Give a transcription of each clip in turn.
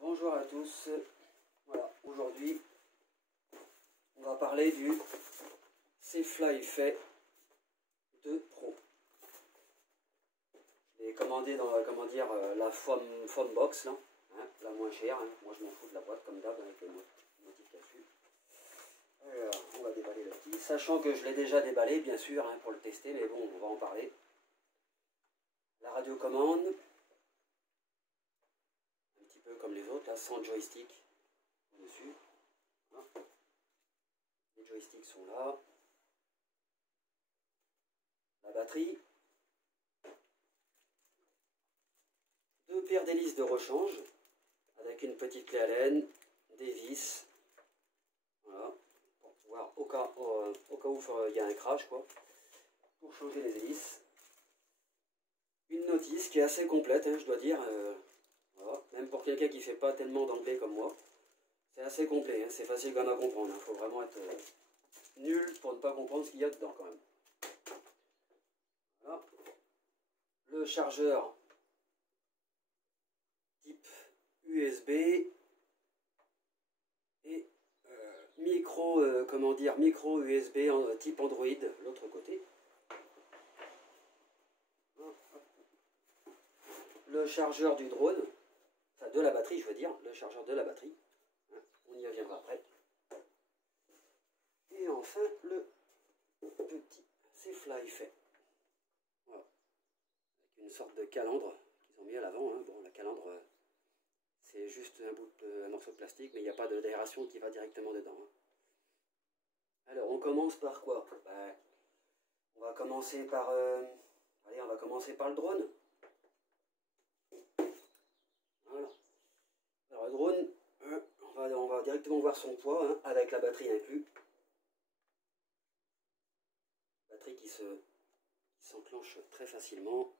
Bonjour à tous. Voilà, aujourd'hui on va parler du C-Fly-Fait 2 Pro. Je l'ai commandé dans la Phone Box, là, hein, la moins chère. Hein. Moi je m'en fous de la boîte comme d'hab avec les motifs dessus. Alors on va déballer le petit, sachant que je l'ai déjà déballé bien sûr hein, pour le tester, mais bon on va en parler. La radiocommande, un petit peu comme les autres, là, sans joystick dessus. Les joysticks sont là. La batterie. Deux paires d'hélices de rechange avec une petite clé Allen, des vis. Voilà. Pour pouvoir, au cas où il y a un crash, quoi. Pour changer les hélices. Une notice qui est assez complète, hein, je dois dire. Voilà. Même pour quelqu'un qui ne fait pas tellement d'anglais comme moi. C'est assez complet, hein, c'est facile quand même à comprendre. Il faut vraiment être nul pour ne pas comprendre ce qu'il y a dedans quand même. Voilà. Le chargeur type USB et micro USB type Android, l'autre côté. Le chargeur du drone, enfin de la batterie, je veux dire, le chargeur de la batterie. On y reviendra après. Et enfin, le petit C-Fly-Fait. Voilà. Avec une sorte de calandre qu'ils ont mis à l'avant. Hein. Bon, la calandre, c'est juste un morceau de plastique, mais il n'y a pas d'aération qui va directement dedans. Hein. Alors, on commence par quoi? On va commencer par... allez, on va commencer par le drone. Voilà. Alors, le drone, on va directement voir son poids, hein, avec la batterie inclus. Batterie qui s'enclenche très facilement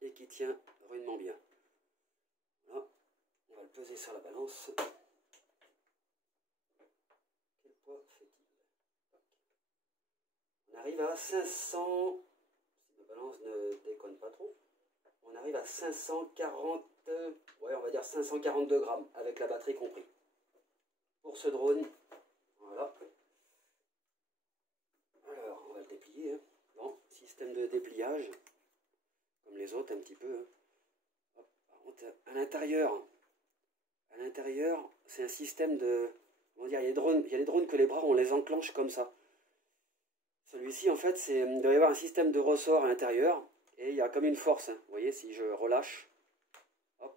et qui tient rudement bien. Voilà. On va le peser sur la balance. Quel poids fait-il? On arrive à 500, si ma balance ne déconne pas trop, on arrive à 540, ouais, on va dire 542 grammes avec la batterie compris. Pour ce drone, voilà. Alors, on va le déplier. Hein. Bon, système de dépliage, comme les autres un petit peu. Hein. Hop, par contre, à l'intérieur, c'est un système de... Comment dire, il y a des drones que les bras, on les enclenche comme ça. Celui-ci, en fait, il doit y avoir un système de ressort à l'intérieur. Et il y a comme une force. Hein. Vous voyez, si je relâche, hop,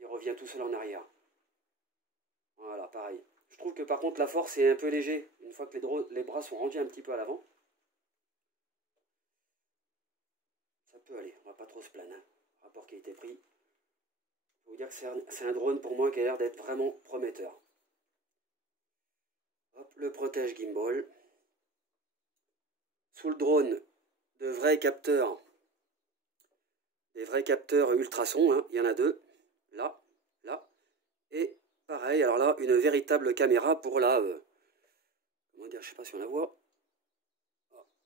il revient tout seul en arrière. Voilà, pareil. Je trouve que par contre, la force est un peu léger. Une fois que les bras sont rendus un petit peu à l'avant. Ça peut aller, on va pas trop se plaindre. Hein. Rapport qualité-prix. Je peux vous dire que c'est un drone pour moi qui a l'air d'être vraiment prometteur. Hop, le protège gimbal. Sous le drone, de vrais capteurs. Des vrais capteurs ultrasons, hein. Il y en a deux. Là, là. Et pareil, alors là, une véritable caméra pour la... comment dire, je sais pas si on la voit.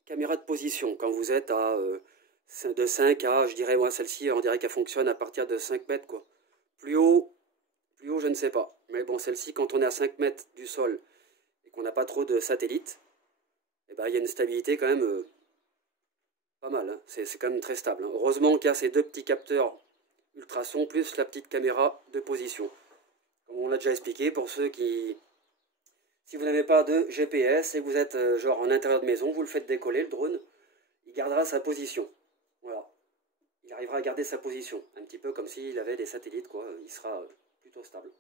Caméra de position, quand vous êtes à... de 5 à, je dirais, moi, celle-ci, on dirait qu'elle fonctionne à partir de 5 mètres, quoi. Plus haut, je ne sais pas. Mais bon, celle-ci, quand on est à 5 mètres du sol et qu'on n'a pas trop de satellites, eh ben, il y a une stabilité quand même pas mal. Hein. C'est quand même très stable. Hein. Heureusement qu'il y a ces deux petits capteurs ultrasons plus la petite caméra de position. Comme on l'a déjà expliqué, pour ceux qui... Si vous n'avez pas de GPS et que vous êtes genre en intérieur de maison, vous le faites décoller, le drone, il gardera sa position. Voilà. Il arrivera à garder sa position. Un petit peu comme s'il avait des satellites, quoi. Il sera plutôt stable.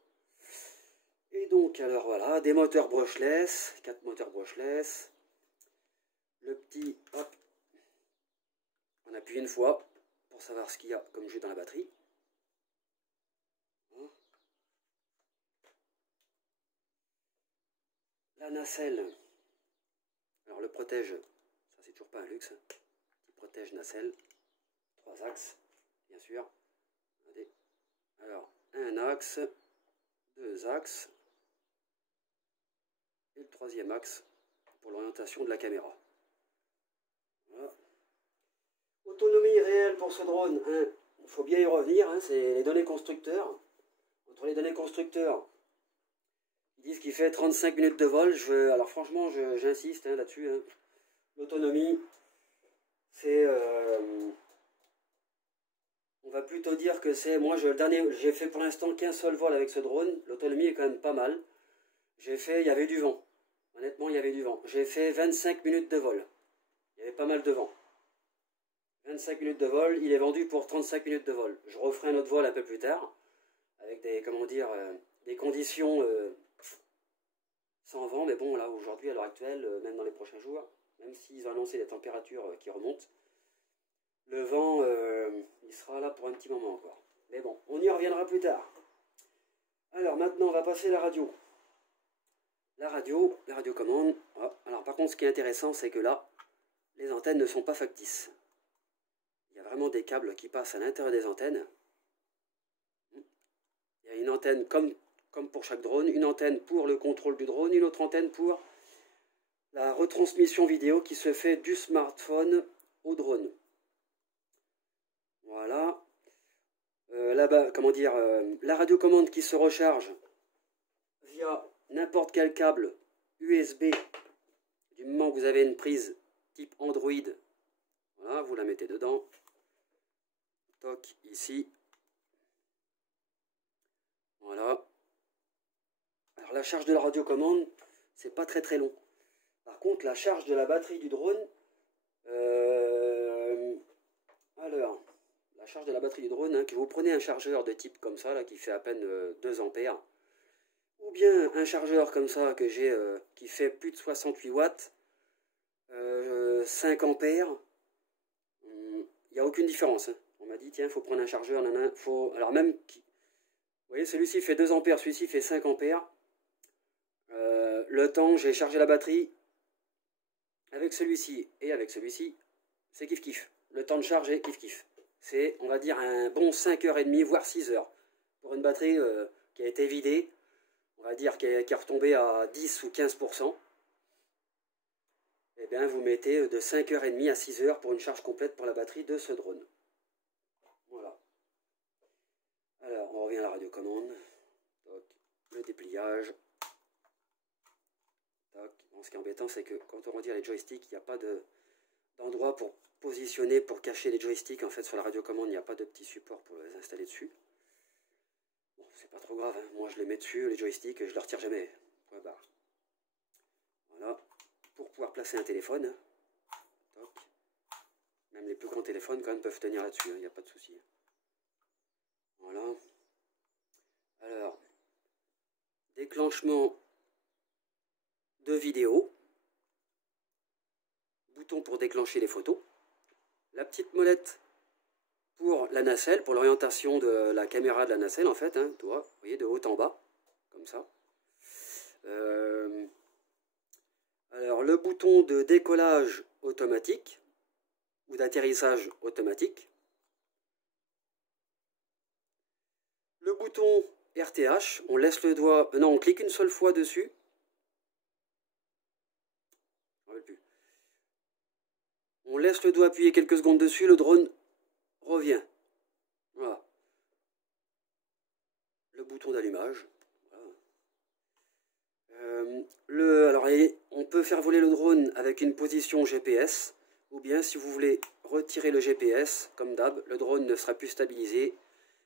Et donc, alors voilà, des moteurs brushless, 4 moteurs brushless. Le petit, hop, on appuie une fois pour savoir ce qu'il y a comme jus dans la batterie. La nacelle, alors le protège, ça c'est toujours pas un luxe, petit protège nacelle, 3 axes, bien sûr. Regardez. Alors, un axe, 2 axes, et le 3e axe pour l'orientation de la caméra. Voilà. Autonomie réelle pour ce drone, hein. Il faut bien y revenir, hein, c'est les données constructeurs. pour les données constructeurs, ils disent qu'il fait 35 minutes de vol. Alors franchement, j'insiste hein, là-dessus. Hein. L'autonomie, c'est... on va plutôt dire que c'est... Moi, j'ai fait pour l'instant qu'un seul vol avec ce drone. L'autonomie est quand même pas mal. Il y avait du vent. Honnêtement, il y avait du vent. J'ai fait 25 minutes de vol. Il y avait pas mal de vent. 25 minutes de vol, il est vendu pour 35 minutes de vol. Je referai un autre vol un peu plus tard, avec des, comment dire, des conditions sans vent, mais bon, là, aujourd'hui, à l'heure actuelle, même dans les prochains jours, même s'ils ont annoncé des températures qui remontent, le vent, il sera là pour un petit moment encore. Mais bon, on y reviendra plus tard. Alors, maintenant, on va passer à la radio. La radiocommande. Oh, alors, par contre, ce qui est intéressant, c'est que là, les antennes ne sont pas factices. Il y a vraiment des câbles qui passent à l'intérieur des antennes. Il y a une antenne comme pour chaque drone, une antenne pour le contrôle du drone, une autre antenne pour la retransmission vidéo qui se fait du smartphone au drone. Voilà. Là-bas, comment dire, la radiocommande qui se recharge via n'importe quel câble USB, du moment que vous avez une prise type Android, voilà, vous la mettez dedans. Toc, ici. Voilà. Alors la charge de la radiocommande, c'est pas très long. Par contre, la charge de la batterie du drone, alors, la charge de la batterie du drone, hein, que vous prenez un chargeur de type comme ça, là, qui fait à peine 2 ampères, ou bien un chargeur comme ça que j'ai, qui fait plus de 68 watts, 5 ampères, il n'y a aucune différence. Hein. On m'a dit, tiens, il faut prendre un chargeur, alors même, vous voyez, celui-ci fait 2 ampères, celui-ci fait 5 ampères. Le temps, j'ai chargé la batterie avec celui-ci et avec celui-ci, c'est kiff-kiff. Le temps de charge est kiff-kiff. C'est, on va dire, un bon 5h30, voire 6h. Pour une batterie qui a été vidée, on va dire qui est retombée à 10 ou 15%. Eh bien, vous mettez de 5h30 à 6h pour une charge complète pour la batterie de ce drone. Voilà. Alors, on revient à la radiocommande. Le dépliage. Bon, ce qui est embêtant, c'est que quand on retire les joysticks, il n'y a pas d'endroit pour positionner, pour cacher les joysticks. En fait, sur la radiocommande, il n'y a pas de petit support pour les installer dessus. Bon, c'est pas trop grave. Hein. Moi, je les mets dessus, les joysticks, et je ne les retire jamais. Point barre. Voilà. Pour pouvoir placer un téléphone. Toc. Même les plus grands téléphones, quand même, peuvent tenir là-dessus. Il n'y a pas de souci. Voilà. Alors, déclenchement de vidéo, bouton pour déclencher les photos, la petite molette pour la nacelle, pour l'orientation de la caméra de la nacelle en fait, hein, vous voyez, de haut en bas, comme ça. Alors le bouton de décollage automatique ou d'atterrissage automatique, le bouton RTH, on laisse le doigt, non, on clique une seule fois dessus. On laisse le doigt appuyer quelques secondes dessus, le drone revient. Voilà. Le bouton d'allumage. Voilà. Alors, on peut faire voler le drone avec une position GPS, ou bien si vous voulez retirer le GPS, comme d'hab, le drone ne sera plus stabilisé,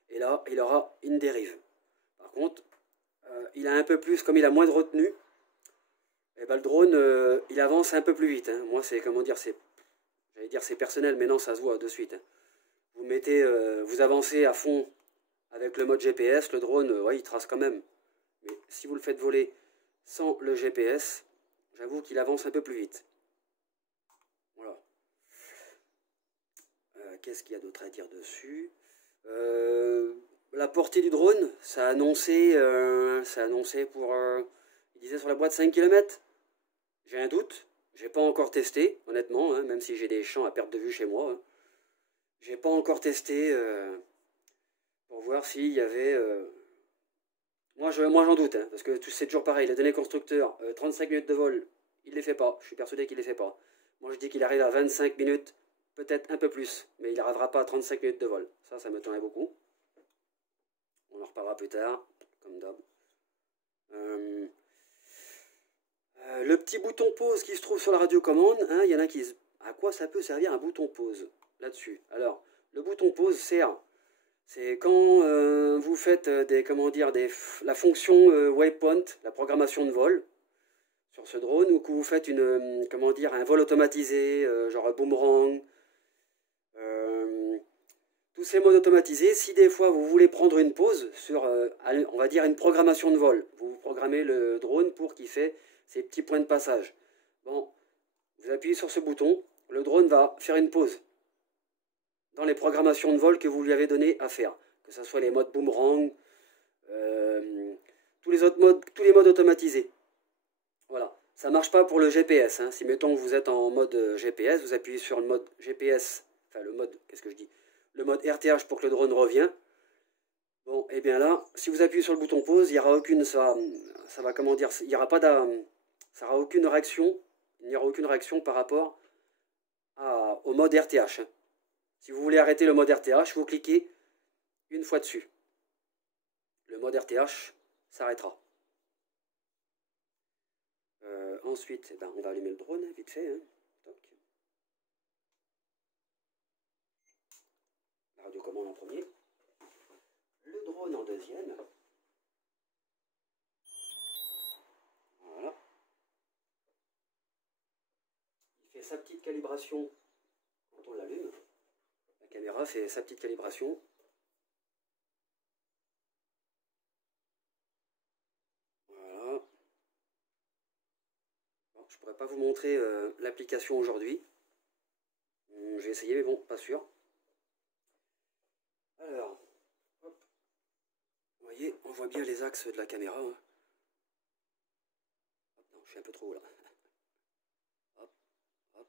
et là, il aura une dérive. Par contre, il a un peu plus, comme il a moins de retenue, et ben, le drone, il avance un peu plus vite. Hein. Moi, c'est, comment dire, j'allais dire c'est personnel, mais non, ça se voit de suite. Hein. Vous mettez, vous avancez à fond avec le mode GPS, le drone, ouais, il trace quand même. Mais si vous le faites voler sans le GPS, j'avoue qu'il avance un peu plus vite. Voilà. Qu'est-ce qu'il y a d'autre à dire dessus? La portée du drone, ça a annoncé pour, il disait sur la boîte 5 km. J'ai un doute. J'ai pas encore testé, honnêtement, hein, même si j'ai des champs à perte de vue chez moi. Hein. J'ai pas encore testé pour voir s'il y avait... Moi j'en doute, hein, parce que c'est toujours pareil. Les données constructeurs, 35 minutes de vol, il les fait pas. Je suis persuadé qu'il les fait pas. Moi je dis qu'il arrive à 25 minutes, peut-être un peu plus, mais il n'arrivera pas à 35 minutes de vol. Ça me tendrait beaucoup. On en reparlera plus tard. comme d'hab. Le petit bouton pause qui se trouve sur la radiocommande, hein, il y en a qui... À quoi ça peut servir un bouton pause là-dessus? Alors, le bouton pause sert... C'est quand vous faites la fonction waypoint, la programmation de vol sur ce drone, ou que vous faites un vol automatisé, genre boomerang, tous ces modes automatisés. Si des fois vous voulez prendre une pause sur, on va dire, une programmation de vol, vous programmez le drone pour qu'il fait ces petits points de passage. Bon, vous appuyez sur ce bouton, le drone va faire une pause dans les programmations de vol que vous lui avez donné à faire, que ce soit les modes boomerang, tous les modes automatisés. Voilà, ça marche pas pour le GPS. Hein. Si mettons que vous êtes en mode GPS, vous appuyez sur le mode GPS, enfin le mode, qu'est-ce que je dis, le mode RTH pour que le drone revienne. Bon, et bien là, si vous appuyez sur le bouton pause, il n'y aura aucune, ça va comment dire, il n'y aura pas ça aura aucune réaction, il n'y aura aucune réaction par rapport au mode RTH. Hein. Si vous voulez arrêter le mode RTH, vous cliquez une fois dessus. Le mode RTH s'arrêtera. Ensuite, on va allumer le drone, vite fait. Hein. La radiocommande en premier. Le drone en deuxième. Voilà. Il fait sa petite calibration quand on l'allume. La caméra fait sa petite calibration. Voilà. Bon, je ne pourrais pas vous montrer l'application aujourd'hui. Je vais essayer, mais bon, pas sûr. Alors, hop. Vous voyez, on voit bien les axes de la caméra. Hein. Hop, non, je suis un peu trop haut là. Hop, hop.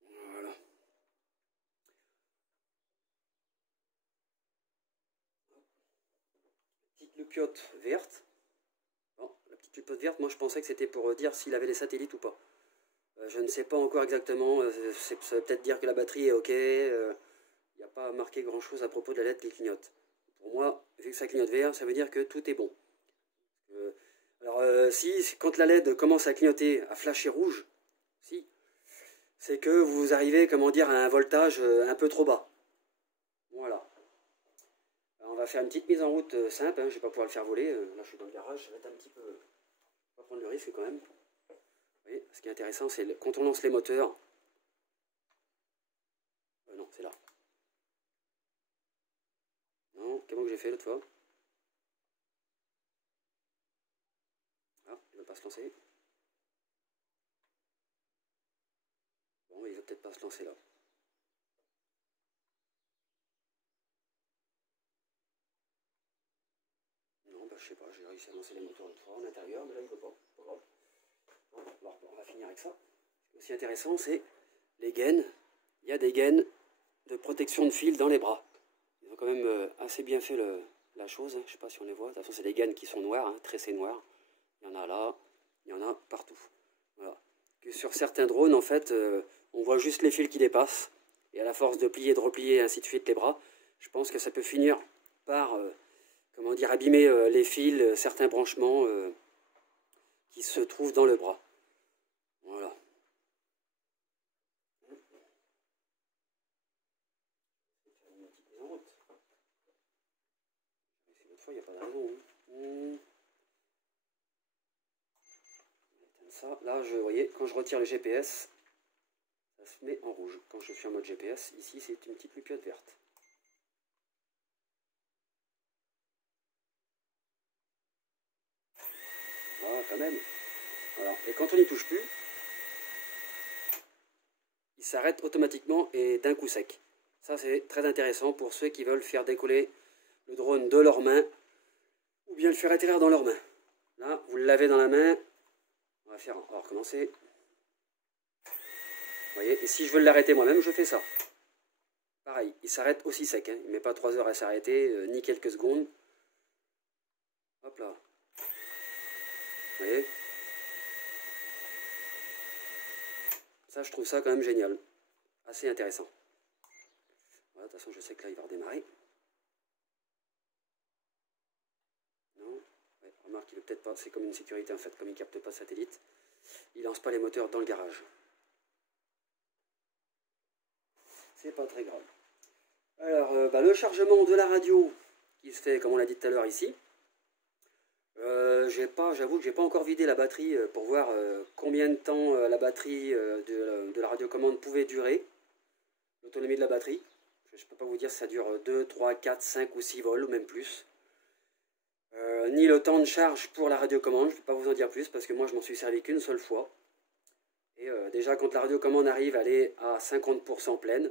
Voilà. Petite lupiote verte. Bon, la petite lupiote verte, moi je pensais que c'était pour dire s'il avait les satellites ou pas. Je ne sais pas encore exactement. Ça veut peut-être dire que la batterie est OK. Il n'y a pas marqué grand chose à propos de la LED qui clignote. Pour moi, vu que ça clignote vert, ça veut dire que tout est bon. Alors, quand la LED commence à clignoter, à flasher rouge, c'est que vous arrivez, comment dire, à un voltage un peu trop bas. Voilà. Alors, on va faire une petite mise en route simple. Hein, je ne vais pas pouvoir le faire voler. Là, je suis dans le garage. Ça va être un petit peu... On va prendre le risque quand même. Vous voyez, ce qui est intéressant, c'est quand on lance les moteurs. Non, c'est là. Non, comment que j'ai fait l'autre fois? Ah, il ne va pas se lancer. Bon, il ne va peut-être pas se lancer là. Non, bah je sais pas, j'ai réussi à lancer les moteurs une fois en intérieur, mais là il ne veut pas. Pas grave. Bon, alors, on va finir avec ça. Ce qui est aussi intéressant, c'est les gaines. Il y a des gaines de protection de fil dans les bras. Ils ont quand même assez bien fait la chose. Hein. Je ne sais pas si on les voit. De toute façon, c'est des gaines qui sont noires, hein, tressées noires. Il y en a là, il y en a partout. Voilà. Que sur certains drones, en fait, on voit juste les fils qui dépassent. Et à la force de plier, de replier, ainsi de suite les bras, je pense que ça peut finir par, comment dire, abîmer les fils, certains branchements qui se trouvent dans le bras. Voilà. L'autre fois, il n'y a pas de raison. Hein. Ça, là, vous voyez, quand je retire le GPS, ça se met en rouge. Quand je suis en mode GPS, ici, c'est une petite lupiote verte. Voilà, quand même. Voilà. Et quand on n'y touche plus, il s'arrête automatiquement et d'un coup sec. Ça, c'est très intéressant pour ceux qui veulent faire décoller le drone de leurs mains ou bien le faire atterrir dans leurs mains. Là, vous l'avez dans la main. On va recommencer. Vous voyez, et si je veux l'arrêter moi-même, je fais ça. Pareil, il s'arrête aussi sec. Hein. Il ne met pas 3 heures à s'arrêter, ni quelques secondes. Hop là. Vous voyez? Ça, je trouve ça quand même génial. Assez intéressant. Voilà, de toute façon, je sais que là, il va redémarrer. Non, ouais, remarque, il est peut-être pas. C'est comme une sécurité en fait, comme il capte pas satellite, il lance pas les moteurs dans le garage. C'est pas très grave. Alors, le chargement de la radio qui se fait, comme on l'a dit tout à l'heure ici. J'avoue que j'ai pas encore vidé la batterie pour voir combien de temps la batterie de la radiocommande pouvait durer. L'autonomie de la batterie. Je peux pas vous dire si ça dure 2, 3, 4, 5 ou 6 vols ou même plus. Ni le temps de charge pour la radiocommande, je ne vais pas vous en dire plus parce que moi je m'en suis servi qu'une seule fois. Et déjà quand la radiocommande arrive, elle est à 50% pleine.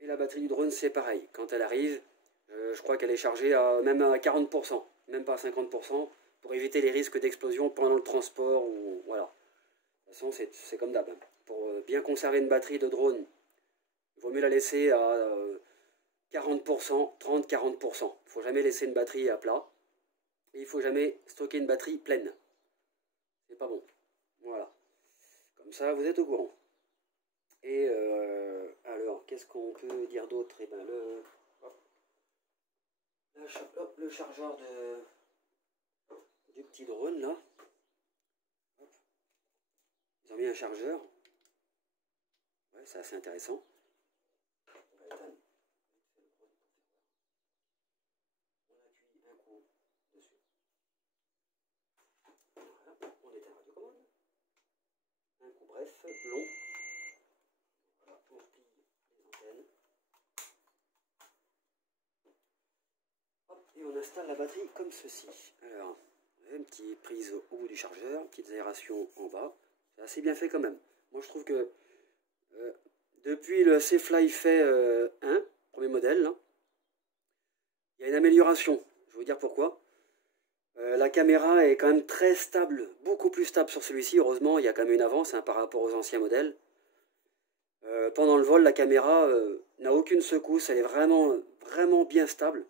Et la batterie du drone c'est pareil. Quand elle arrive, je crois qu'elle est chargée même à 40%, même pas à 50%, pour éviter les risques d'explosion pendant le transport. Ou voilà. De toute façon c'est comme d'hab. Pour bien conserver une batterie de drone, il vaut mieux la laisser à 40%, 30-40%. Il ne faut jamais laisser une batterie à plat. Et il ne faut jamais stocker une batterie pleine. C'est pas bon. Voilà. Comme ça, vous êtes au courant. Et alors, qu'est-ce qu'on peut dire d'autre? Eh ben, le chargeur du petit drone, là. Hop. Ils ont mis un chargeur. Ouais, c'est assez intéressant. On appuie un coup dessus. Voilà, on éteint la radiocommande. Un coup bref, long. Voilà, on replie les antennes. Hop, et on installe la batterie comme ceci. Alors, une petite prise au bout du chargeur, petites aérations en bas. C'est assez bien fait quand même. Moi je trouve que depuis le C-Fly Fait 1, premier modèle, là, il y a une amélioration. Je vais vous dire pourquoi. La caméra est quand même très stable, beaucoup plus stable sur celui-ci. Heureusement, il y a quand même une avance par rapport aux anciens modèles. Pendant le vol, la caméra n'a aucune secousse, elle est vraiment, vraiment bien stable.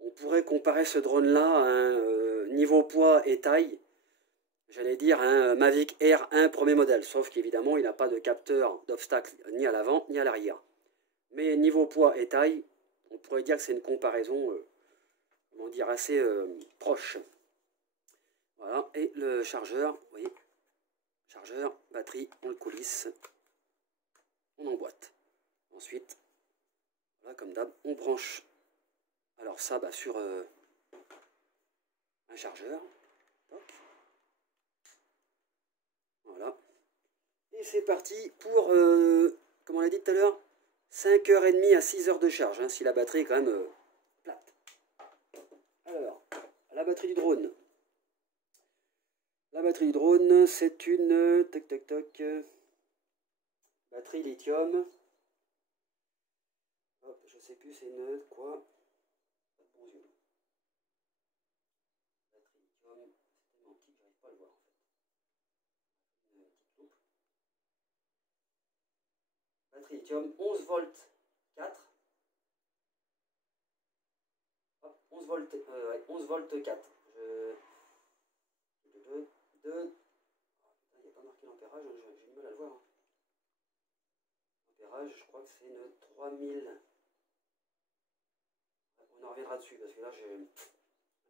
On pourrait comparer ce drone-là à un niveau poids et taille, j'allais dire un Mavic Air 1 premier modèle, sauf qu'évidemment, il n'a pas de capteur d'obstacle ni à l'avant ni à l'arrière. Mais niveau poids et taille, on pourrait dire que c'est une comparaison, comment dire, assez proche. Voilà, et le chargeur, vous voyez, chargeur, batterie, on le coulisse, on emboîte. Ensuite, voilà, comme d'hab, on branche. Alors ça, sur un chargeur. Hop. Voilà. Et c'est parti pour, comme on l'a dit tout à l'heure, 5h30 à 6h de charge, hein, si la batterie est quand même plate. Alors, la batterie du drone. La batterie du drone, c'est une batterie lithium. Hop, je sais plus, c'est une quoi. Bons yeux. Batterie lithium, c'est tellement petit que j'arrive pas à le voir en fait. Une petite loupe. Batterie lithium, 11 volts 4. Hop, 11 volts, 11 volts 4. Il n'y a pas marqué l'ampérage, j'ai du mal à le voir. L'ampérage, je crois que c'est une 3000. On en reviendra dessus parce que là j'ai un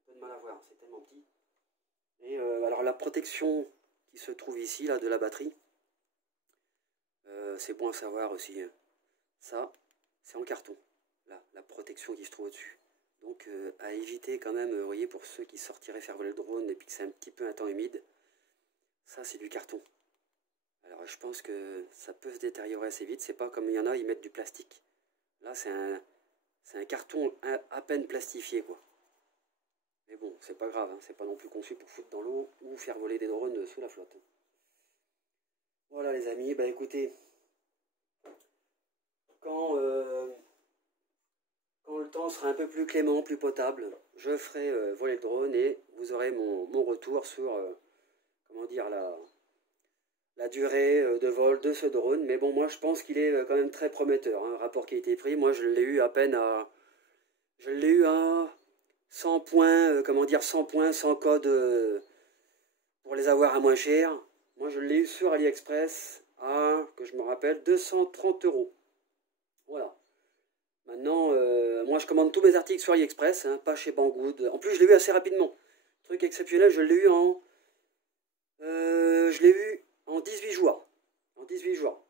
peu de mal à voir, c'est tellement petit. Et alors la protection qui se trouve ici, là, de la batterie, c'est bon à savoir aussi. Hein. Ça, c'est en carton, là, la protection qui se trouve au-dessus. Donc à éviter quand même, vous voyez, pour ceux qui sortiraient faire voler le drone et puis que c'est un petit peu un temps humide, ça c'est du carton. Alors je pense que ça peut se détériorer assez vite, c'est pas comme il y en a, ils mettent du plastique. Là c'est un carton à peine plastifié quoi. Mais bon, c'est pas grave, hein, c'est pas non plus conçu pour foutre dans l'eau ou faire voler des drones sous la flotte. Voilà les amis, bah écoutez, quand le temps sera un peu plus clément, plus potable, je ferai voler le drone et vous aurez mon retour sur, comment dire, la durée de vol de ce drone. Mais bon, moi je pense qu'il est quand même très prometteur. Hein. Rapport qualité-prix, moi je l'ai eu à peine à... Je l'ai eu à 100 points, comment dire, 100 points, 100 codes pour les avoir à moins cher. Moi je l'ai eu sur AliExpress à, que je me rappelle, 230 €. Voilà. Maintenant, moi je commande tous mes articles sur AliExpress, hein, pas chez Banggood. En plus, je l'ai eu assez rapidement. Truc exceptionnel, je l'ai eu en 18 jours. En 18 jours.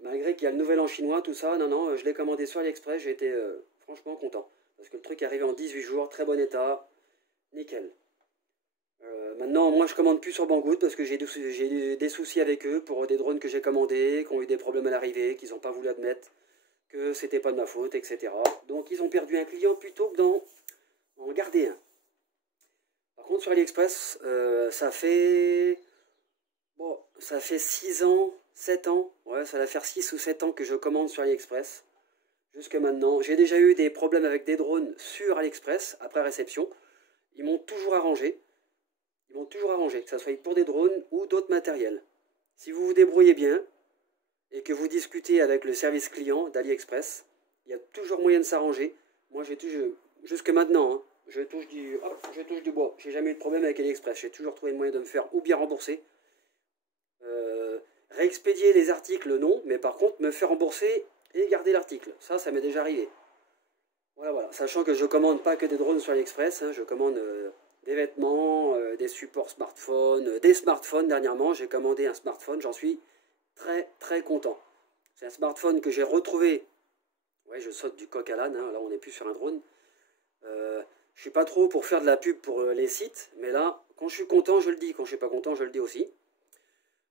Malgré qu'il y a le nouvel an chinois, tout ça, non, je l'ai commandé sur AliExpress, j'ai été franchement content. Parce que le truc est arrivé en 18 jours, très bon état, nickel. Maintenant, moi je commande plus sur Banggood parce que j'ai des soucis avec eux pour des drones que j'ai commandés, qui ont eu des problèmes à l'arrivée, qu'ils n'ont pas voulu admettre que c'était pas de ma faute, etc. Donc ils ont perdu un client plutôt que d'en garder un. Par contre sur AliExpress, ça fait 6 ans, 7 ans, ouais, ça va faire 6 ou 7 ans que je commande sur AliExpress. Jusque maintenant, j'ai déjà eu des problèmes avec des drones sur AliExpress après réception. Ils m'ont toujours arrangé. Que ce soit pour des drones ou d'autres matériels. Si vous vous débrouillez bien et que vous discutez avec le service client d'AliExpress, il y a toujours moyen de s'arranger. Moi, jusque maintenant, hein, je touche du bois. J'ai jamais eu de problème avec AliExpress. J'ai toujours trouvé le moyen de me faire ou bien rembourser. Réexpédier les articles, non, mais par contre, me faire rembourser et garder l'article. Ça m'est déjà arrivé. Voilà. Sachant que je commande pas que des drones sur AliExpress, hein, je commande des vêtements, des supports smartphones, des smartphones. Dernièrement, j'ai commandé un smartphone, j'en suis très très content. C'est un smartphone que j'ai retrouvé. Ouais, je saute du coq à l'âne, hein, là on n'est plus sur un drone. Je suis pas trop pour faire de la pub pour les sites, mais là, quand je suis content, je le dis. Quand je suis pas content, je le dis aussi.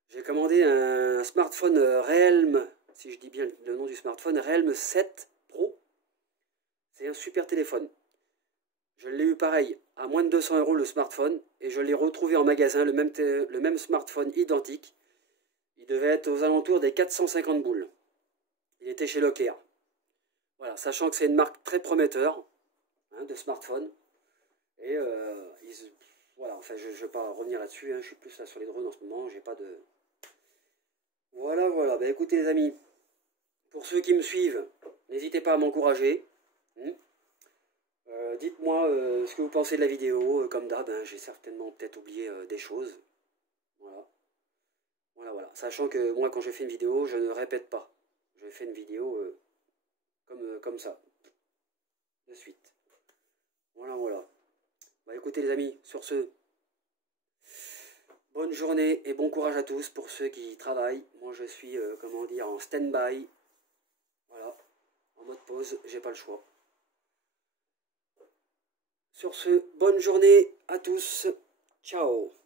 J'ai commandé un smartphone Realme, si je dis bien le nom du smartphone, Realme 7 Pro. C'est un super téléphone. Je l'ai eu pareil, à moins de 200 € le smartphone, et je l'ai retrouvé en magasin, le même smartphone identique. Il devait être aux alentours des 450 boules. Il était chez Leclerc. Voilà, sachant que c'est une marque très prometteur, hein, de smartphone. Et voilà, enfin je ne vais pas revenir là-dessus, hein, je suis plus là sur les drones en ce moment, j'ai pas de... Voilà, bah écoutez les amis, pour ceux qui me suivent, n'hésitez pas à m'encourager. Dites-moi ce que vous pensez de la vidéo, comme d'hab, hein, j'ai certainement peut-être oublié des choses. Voilà. Sachant que moi, quand je fais une vidéo, je ne répète pas. Je fais une vidéo comme ça, de suite. Voilà. Bah écoutez les amis, sur ce, bonne journée et bon courage à tous pour ceux qui travaillent. Moi, je suis, en stand-by. Voilà, en mode pause, j'ai pas le choix. Sur ce, bonne journée à tous. Ciao.